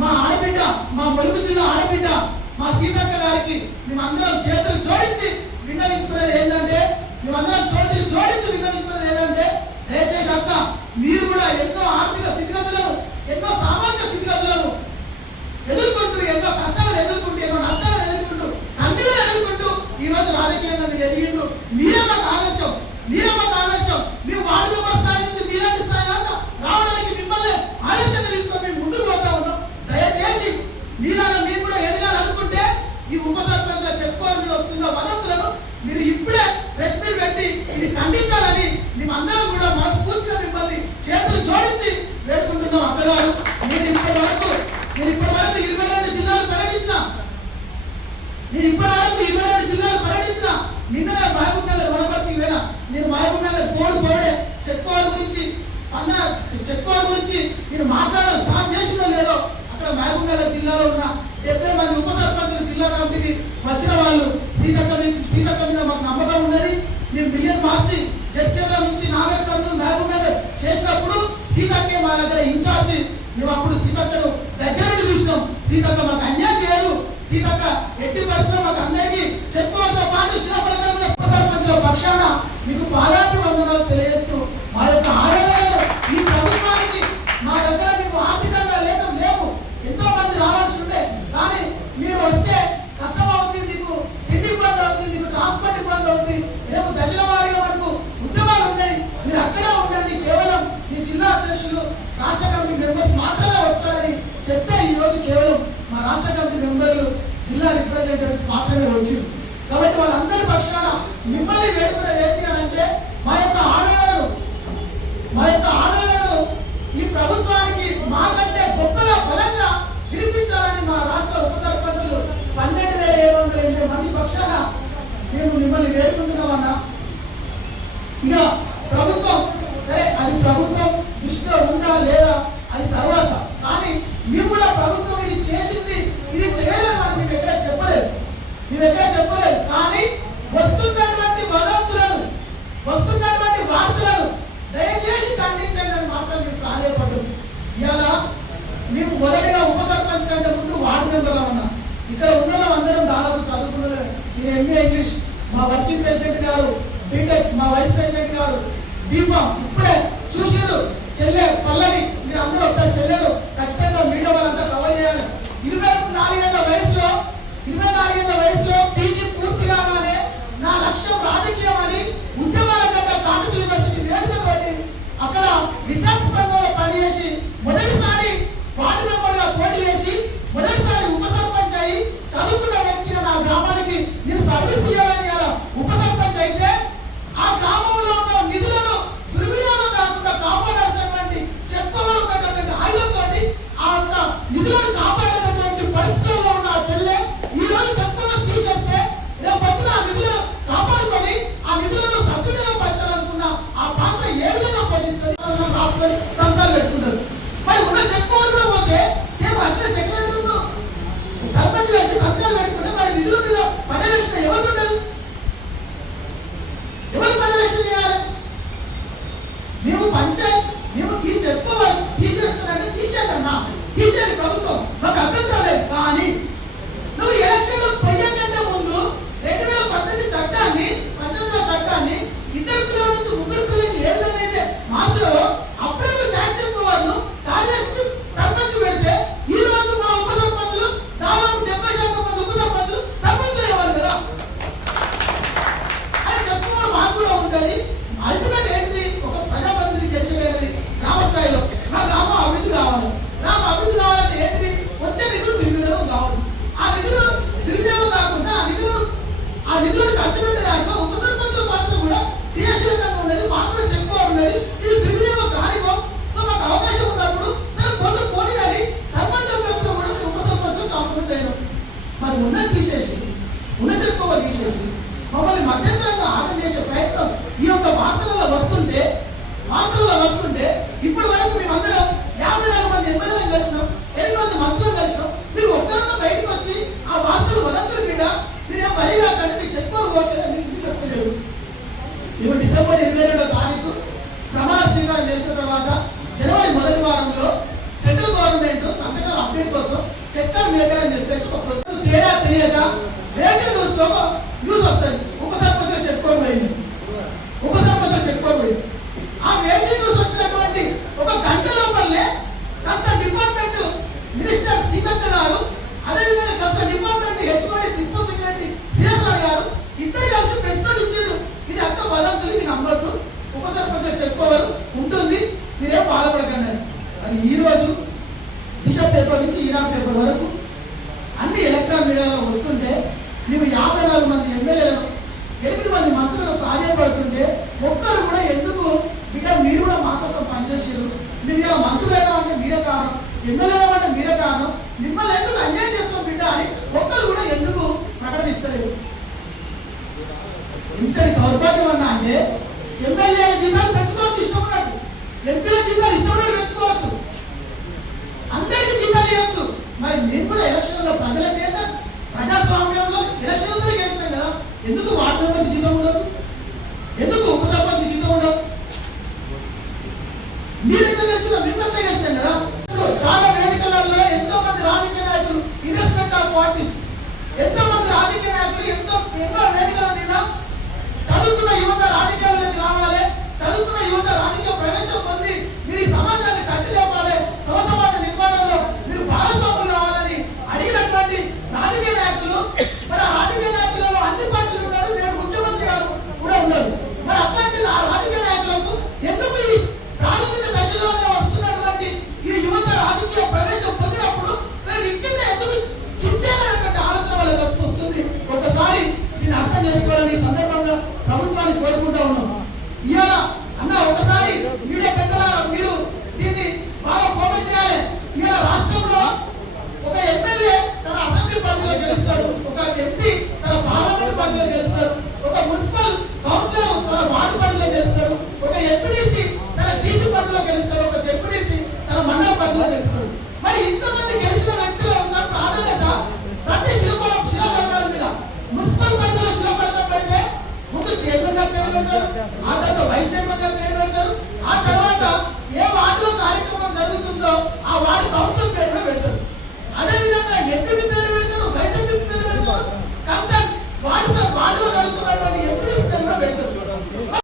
మా ఆడబిడ్డ, మా ములుగు జిల్లా ఆడబిడ్డ మా సీతక్క గారికి మేమందరం చేతులు జోడించి విన్నవించుకునేది ఏంటంటే, దయచేసి అక్క మీరు కూడా ఎన్నో ఆర్థిక స్థితిగతులను, ఎన్నో సామాజిక స్థితిగతులను ఎదుర్కొంటూ, ఎన్నో కష్టాలను ఎదుర్కొంటూ, ఎన్నో నష్టాలను ఎదుర్కొంటూ, కన్నీళ్ళను ఎదుర్కొంటూ ఈ రోజు రాజకీయంగా మీరు ఎదిగిండ్రు. మీరే మాకు ఆదర్శం. మేము వార్డు మెంబర్ స్థాయి నుంచి మీలాంటి స్థాయి దాకా రావడానికి మిమ్మల్ని ఆలోచన తీసుకొని మేము ముందుకు పోతా ఉన్నాం. దయచేసి మీరు కూడా ఎదగాలనుకుంటే ఈ ఉప సర్పంచ్ల చెప్పుకోవడం మీద వస్తున్న వదంతులను మీరు ఇప్పుడే ప్రెస్ మీట్ పెట్టి ఇది ఖండించాలని మేమందరం కూడా మనస్ఫూర్తిగా మిమ్మల్ని చేతులు జోడించి వేడుకుంటున్నాం. అక్కగారు, నేను ఇప్పటి వరకు 22 జిల్లాలు పర్యటించిన నిన్ననే మహబూబ్ నగర్ వనపర్తి వేళ నేను మహబూబ్ నగర్ పోడే చెక్కోడ గురించి నేను మాట్లాడడం స్టార్ట్ చేసిందో లేదో, అక్కడ మహబూబ్ నగర్ జిల్లాలో ఉన్న 70 మంది ఉప సర్పంచులు జిల్లా కమిటీకి వచ్చిన వాళ్ళు సీతక్క మీద మాకు నమ్మకం ఉన్నది. మేము మిలియన్ మార్చి జడ్చర్ల నుంచి నాగర్ కర్నూలు మహబూబ్ నగర్ చేసినప్పుడు సీతక్కే మా దగ్గర ఇన్ఛార్జి. మేము అప్పుడు సీతక్కను దగ్గర నుండి చూసినాం. సీతక్క మాకు అన్యాయం చేయదు. సీతక్క ఎట్టి పరిస్థితుల్లో మాకు అందరికీ చెప్పులతో పాటు ఉప సర్పంచుల పక్షాన మీకు పాదాభివందనాలు తెలియజేస్తూ మా యొక్క ఆరోగ్యాలు ఈ ప్రభుత్వానికి మా దగ్గర మీకు ఆర్థికంగా లేవు. ఎంతో మంది రావాల్సి ఉండే, కానీ మీరు వస్తే కష్టం అవుతుంది, మీకు తిండి ఇబ్బంది అవుతుంది, మీకు ట్రాన్స్పోర్ట్ ఇబ్బంది అవుతుంది. రేపు దశల వారీగా మనకు ఉద్యమాలు ఉన్నాయి. మీరు అక్కడే ఉండండి. కేవలం మీ జిల్లా అధ్యక్షులు, రాష్ట్ర కమిటీ మెంబర్స్ మాత్రమే వస్తారని చెప్తే ఈ రోజు కేవలం మా రాష్ట్ర కమిటీ మెంబర్లు, జిల్లా రిప్రజెంటేటివ్స్ మాత్రమే వచ్చింది. కాబట్టి వాళ్ళందరి పక్షాన మిమ్మల్ని వేడుకునేది ఏంటి అని అంటే, మా యొక్క ఆవేదనను ఈ ప్రభుత్వానికి మాకంటే గొప్పగా బలంగా వినిపించాలని మా రాష్ట్ర ఉప సర్పంచులు 12,780 మంది పక్షాన మేము మిమ్మల్ని వేడుకుంటున్నామన్నా. ఇక ప్రభుత్వం సరే, అది ప్రభుత్వం దృష్టిలో ఉందా లేదా అది తర్వాత, కానీ మేము కూడా ప్రభుత్వం ఇది చేసింది ఇది చేయలేదు అని మేము ఎక్కడ చెప్పలేదు. కానీ వస్తున్నటువంటి వార్తలను దయచేసి ఖండించండి అని మాత్రం మేము ప్రాధాన్యపడ్డాం. ఇవాళ మేము మొదటిగా ఉప సర్పంచ్ కంటే ముందు వార్డు మెంబర్గా ఉన్నాం. ఇక్కడ ఉన్న అందరం దాదాపు చదువుకున్నలే. నేను ఎంఏ ఇంగ్లీష్, మా వర్కింగ్ ప్రెసిడెంట్ గారు బీటెక్, మా వైస్ ప్రెసిడెంట్ గారు బీఫామ్. ఇప్పుడే చూసారు చెల్లె పల్లవి, మీరు అందరూ వస్తారు. చెల్లెలు ఖచ్చితంగా మీడియా వాళ్ళంతా కవర్ చేయాలి. 24 ఏళ్ల వయసులో పీజీ పూర్తి కాగానే నా లక్ష్యం రాజకీయం అని ఉద్యమాల గడ్డ కాకతీయ యూనివర్సిటీ వేదికతోటి అక్కడ విద్యార్థి సంఘంలో పనిచేసి మొదటిసారి వార్డు మెంబర్గా పోటీ చేసి మొదటిసారి ఉప సర్పంచ్ అయి చదువుకున్న వ్యక్తిగా నా గ్రామానికి నేను సర్వీస్ చేయాలని ఉప సర్పంచ్ అయితే ఆ గ్రామంలో ఉన్న నిధులను దుర్వినియోగం కాకుండా కాపాడాల్సినటువంటి చెక్కవలు ఉన్నటువంటి ఆయుధంతోటి ఆ యొక్క నిధులను కాపాడేటటువంటి పరిస్థితుల్లో ఉన్న ఆ చెల్లె ఈ రోజు చెక్కలు తీసేస్తే రేపు పొద్దున ఆ నిధులు కాపాడుకొని ఆ నిధులను సద్వినియోగపరచాలనుకున్న ఆ పాత్ర ఏ విధంగా పోషిస్తుంది రాసుకొని సంతకాలు పెట్టుకుంటారు. మరి ఉన్న చెక్కవలు కూడా పోతే సేమ్ అట్లే సెక్రటరీ సర్పంచ్ వేసి సంతకాలు పెట్టుకుంటే మరి నిధుల మీద పర్యవేక్షణ ఎవరు ఉండదు? ఎవరు పర్యవేక్షణ చేయాలి? మేము ఈ చెప్పుకోవాలి తీసేస్తానంటే తీసేయండి ప్రభుత్వం, మాకు అభ్యంతరం లేదు. కానీ నువ్వు ఎలక్షన్లో పోయే కంటే ముందు 2018 చట్టాన్ని, పంచాయతీరాజ్ చట్టాన్ని 2 కిలోల నుంచి 3 కిలోలకి ఏ విధంగా అయితే మార్చావో అప్పుడే నువ్వు జాయింట్ చెప్పుకోవాలి కార్యదర్శికి సర్పంచ్ పెడితే ఈ రోజు మా ఉప సర్పంచులు దాదాపు 70% మంది ఉప సర్పంచులు సర్పంచ్లు అయ్యేవారు కదా. అది చెప్పుకోవాలి మాకు కూడా ఉంటుంది. అల్టిమేట్ ఏంటిది? ఒక ప్రజాప్రతినిధి తెలిసిపోయినది గ్రామ స్థాయిలో మా గ్రామం అభివృద్ధి కావాలి. గ్రామం అభివృద్ధి కావాలంటే ఏంటిది? వచ్చే నిధులు దుర్వినియోగం కావాలి. ఆ నిధులు దుర్వినియోగం కాకుండా ఆ నిధులను ఖర్చు పెట్టే దాంట్లో ఉప సర్పంచుల పాత్ర కూడా క్రియాశీలకంగా ఉన్నది. మాకు కూడా చెప్పుకోవాలి ఉన్నది. ఇది దుర్వినియోగం కానివో. సో మాకు అవకాశం ఉన్నప్పుడు సరే పోనీ అని సర్పంచ్ అభ్యర్థులు కూడా ఉప సర్పంచులు కాంప్రమైజ్ అయినాం. మరి ఉన్నది తీసేసి, ఉన్న చెప్పుకోవాలి తీసేసి మమ్మల్ని మధ్యంతరంగా ఆగం చేసే ప్రయత్నం ఈ యొక్క వార్తలలో వస్తుంటే ఇప్పటి వరకు మేమందరం 54 మంది ఎమ్మెల్యేలను కలిసినాం, 8 మంది మంత్రులను కలిసినాం. మీరు ఒక్కరన్నా బయటకు వచ్చి ఆ వార్తలు వదంతులు మీద మీరేం వరి కాకండి, మీకు చెప్పుకోకపోవట్లేదని మీరు చెప్పలేరు. ఇప్పుడు డిసెంబర్ 22వ తారీఖు ప్రమాణ స్వీకారం చేసిన తర్వాత జనవరి మొదటి వారంలో సెంట్రల్ గవర్నమెంట్ సంతకాల అప్డేట్ కోసం మేకర్ అని చెప్పేసి ఒక ప్రశ్న తేడా తెలియక వేగం న్యూస్లో న్యూస్ వస్తుంది. ఉప సర్పంచులు చెప్పుకోబోయింది, ఉప సర్పంచులు చెప్పుకోబోయింది. ఆ వేగం న్యూస్ వచ్చినటువంటి ఒక గంట లోపలనే కన్సర్న్ డిపార్ట్మెంట్ మినిస్టర్ సీతక్క గారు, అదేవిధంగా concern department HOD principal secretary Srinivas గారు ఇద్దరు కలిసి ప్రెస్ నోట్ ఇచ్చారు. ఇది అంత వదంతులు, ఇది నమ్మద్దు, ఉప సర్పంచులు చెప్పుకోవారు ఉంటుంది, మీరేం బాధపడకండి. అది ఈ రోజు దిశ పేపర్ నుంచి ఈనాడు పేపర్ వరకు అన్ని ఎలక్ట్రానిక్ మీడియాలో వస్తుంటే మేము 54 మంది ఎమ్మెల్యేలను 8 మంది మంత్రులను ప్రాధాన్యపడుతుంటే ఒక్కరు కూడా ఎందుకు బిడ్డ మీరు కూడా మా కోసం పనిచేసారు, మీరు ఇలా మంత్రులైనా అంటే మీరే కారణం, ఎమ్మెల్యే అంటే మీరే కారణం, మిమ్మల్ని ఎందుకు అన్యాయం చేస్తాం బిడ్డ అని ఒక్కరు కూడా ఎందుకు ప్రకటనిస్తలేదు. ఇంతటి దౌర్భాగ్యం అన్నా అంటే ఎమ్మెల్యేల జీతాలు పెంచుకోవచ్చు ఇష్టం ఉన్నట్టు, ఎంపీల జీతాలు ఇష్టం ఉన్నట్టు పెంచుకోవచ్చు, అందరికీ జీతాలు ఇవ్వచ్చు. మరి మేము కూడా ఎలక్షన్లో ప్రజల చేత ప్రజాస్వామ్యంలో ఎలక్షన్లతో గెలిచినాం కదా, ఎందుకు వార్డు మెంబర్కి జీతం ఉండదు, ఎందుకు ఉప సర్పంచ్కి జీతం ఉండదు? మీరు ఎట్లా గెలిచినా మేము ఎట్లా గెలిచినాం కదా. చాలా వేదికలలో ఎంతో మంది రాజకీయ నాయకులు ఇర్రెస్పెక్ట్ ఆఫ్ పార్టీస్, ఎంతో మంది రాజకీయ నాయకులు ఎన్నో వేదికల మీద చదువుకున్న యువత రాజకీయాల్లోకి రావాలి, చదువుకున్న యువత రాజకీయ ప్రవేశం పొంది మీరు ఈ సమాజాన్ని తట్టి లేపాలి, సమాజ నిర్మాణంలో మీరు భాగస్వాములు కావాలని అడిగినటువంటి రాజకీయ నాయకులు, మరి ఆ రాజకీయ నాయకులలో అన్ని పార్టీలు ఉన్నారు, నేడు ముఖ్యమంత్రి గారు కూడా ఉన్నారు. మరి అట్లాంటి ఆ రాజకీయ నాయకులకు ఎందుకు ఈ ప్రాథమిక దశలోనే వస్తున్నటువంటి ఈ యువత రాజకీయ ప్రవేశం పొందినప్పుడు నేను ఇంకింత ఎందుకు చించేయాలనేటువంటి ఆలోచన వాళ్ళకి వస్తుంది. ఒకసారి దీన్ని అర్థం చేసుకోవాలని ఈ సందర్భంగా ప్రభుత్వాన్ని కోరుకుంటా ఉన్నాం. ఇవాళ అన్న ఒకసారి మీడియా పెద్దల మీరు దీన్ని బాగా ఫోకస్ చేయాలి. ఇవాళ రాష్ట్రంలో ఒక ఎమ్మెల్యే తన అసెంబ్లీ పరిధిలో గెలుస్తాడు, ఒక ఎంపీ తన పార్లమెంట్ పరిధిలో గెలుస్తాడు, ఒక మున్సిపల్ కౌన్సిలర్ తన వార్డు పరిధిలో గెలుస్తాడు, ఒక ఎంపీటీసీ తన టీసీ పరిధిలో గెలుస్తాడు, ఒక జెడ్పీటీసీ తన మండల పరిధిలో గెలుస్తాడు. మరి ఇంతమంది గెలిచిన వ్యక్తుల యొక్క ప్రాధాన్యత ప్రతి శిలాఫలకాల మీద మున్సిపల్ పరిధిలో శిలాఫలకం పెడితే ముందు చైర్మన్ గారి పేరు పెడతారు, ఆ తర్వాత వైస్ చైర్మన్ గారి పేరు పెడతారు, ఆ తర్వాత